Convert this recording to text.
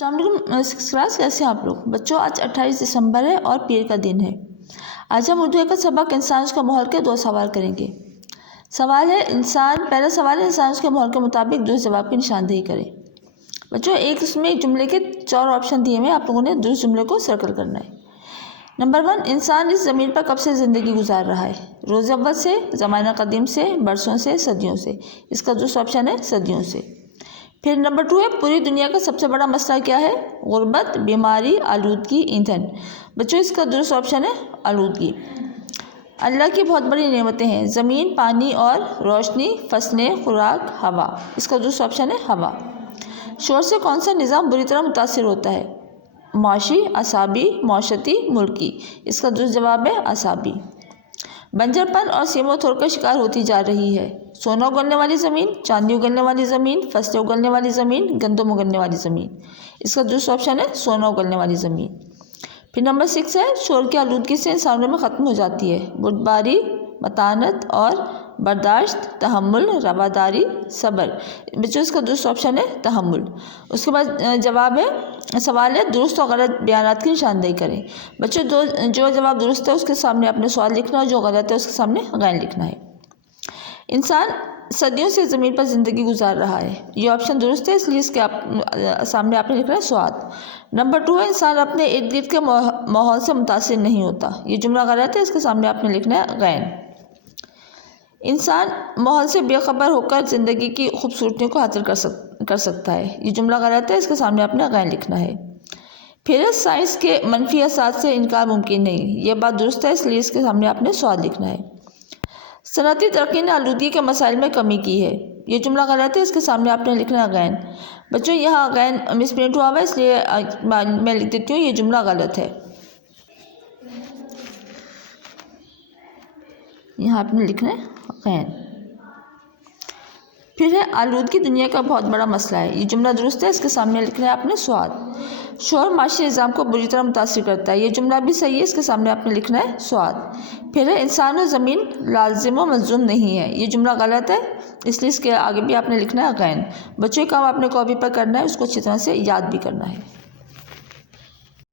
السلام علیکم 6 کلاس، کیسے ہیں آپ لوگ بچوں؟ آج 28 دسمبر ہے اور پیر کا دن ہے۔ آج ہم اردو کا سبق انسان اس کا ماحول کے 2 سوال کریں گے۔ پہلا سوال ہے انسان اس کے ماحول کے مطابق درست جواب کی نشاندہی کرے۔ بچوں اس میں ایک جملے کے 4 آپشن دیے ہوئے ہیں، آپ لوگوں نے درست جملے کو سرکل کرنا ہے۔ نمبر 1، انسان اس زمین پر کب سے زندگی گزار رہا ہے؟ روز اول سے، زمانہ قدیم سے، برسوں سے، صدیوں سے۔ اس کا درست آپشن ہے صدیوں سے۔ پھر نمبر 2 ہے پوری دنیا کا سب سے بڑا مسئلہ کیا ہے؟ غربت، بیماری، آلودگی، ایندھن۔ بچوں اس کا درست آپشن ہے آلودگی۔ اللہ کی بہت بڑی نعمتیں ہیں: زمین، پانی اور روشنی، فصلیں، خوراک، ہوا۔ اس کا درست آپشن ہے ہوا۔ شور سے کون سا نظام بری طرح متاثر ہوتا ہے؟ معاشی، اعصابی، معاشرتی، ملکی۔ اس کا درست جواب ہے اعصابی۔ بنجر پن اور سیم و تھور کا شکار ہوتی جا رہی ہے: سونا اگلنے والی زمین، چاندی اگلنے والی زمین، فصلیں اگلنے والی زمین، گندم اگلنے والی زمین۔ اس کا درست آپشن ہے سونا اگلنے والی زمین۔ پھر نمبر 6 ہے شور کی آلودگی سے انسانوں میں ختم ہو جاتی ہے: بردباری، متانت اور برداشت، تحمل، رواداری، صبر۔ بچوں اس کا درست آپشن ہے تحمل۔ اس کے بعد سوال ہے درست اور غلط بیانات کی نشاندہی کریں۔ بچوں جو جواب درست ہے اس کے سامنے اپنے سوال لکھنا، اور جو غلط ہے اس کے سامنے غین لکھنا ہے۔ انسان صدیوں سے زمین پر زندگی گزار رہا ہے۔ یہ آپشن درست ہے، اس لیے اس کے سامنے آپ نے لکھنا ہے سواد۔ نمبر 2 ہے انسان اپنے ارد گرد کے ماحول سے متاثر نہیں ہوتا۔ یہ جملہ غلط ہے، اس کے سامنے آپ نے لکھنا ہے غین۔ انسان ماحول سے بے خبر ہو کر زندگی کی خوبصورتیوں کو حاصل کر سکتا ہے۔ یہ جملہ غلط ہے، اس کے سامنے آپ نے غین لکھنا ہے۔ پھر سائنس کے منفی اثرات سے انکار ممکن نہیں۔ یہ بات درست ہے، اس لیے اس کے سامنے آپ نے سواد لکھنا ہے۔ صنعتی ترقی نے آلودگی کے مسائل میں کمی کی ہے۔ یہ جملہ غلط ہے، اس کے سامنے آپ نے لکھنا ہے غین۔ بچوں یہاں غین مس پرنٹ ہوا ہوا ہے، اس لیے میں لکھ دیتی ہوں یہ جملہ غلط ہے۔ یہاں آپ نے لکھنا ہے غین۔ پھر ہے آلودگی دنیا کا بہت بڑا مسئلہ ہے۔ یہ جملہ درست ہے، اس کے سامنے لکھنا ہے آپ نے سواد۔ شور معاشی نظام کو بری طرح متاثر کرتا ہے۔ یہ جملہ بھی صحیح ہے، اس کے سامنے آپ نے لکھنا ہے سواد۔ پھر ہے انسان و زمین لازم و ملزوم نہیں ہے۔ یہ جملہ غلط ہے، اس لیے اس کے آگے بھی آپ نے لکھنا ہے غین۔ بچوں کا کام آپ نے کاپی پر کرنا ہے، اس کو اچھی طرح سے یاد بھی کرنا ہے۔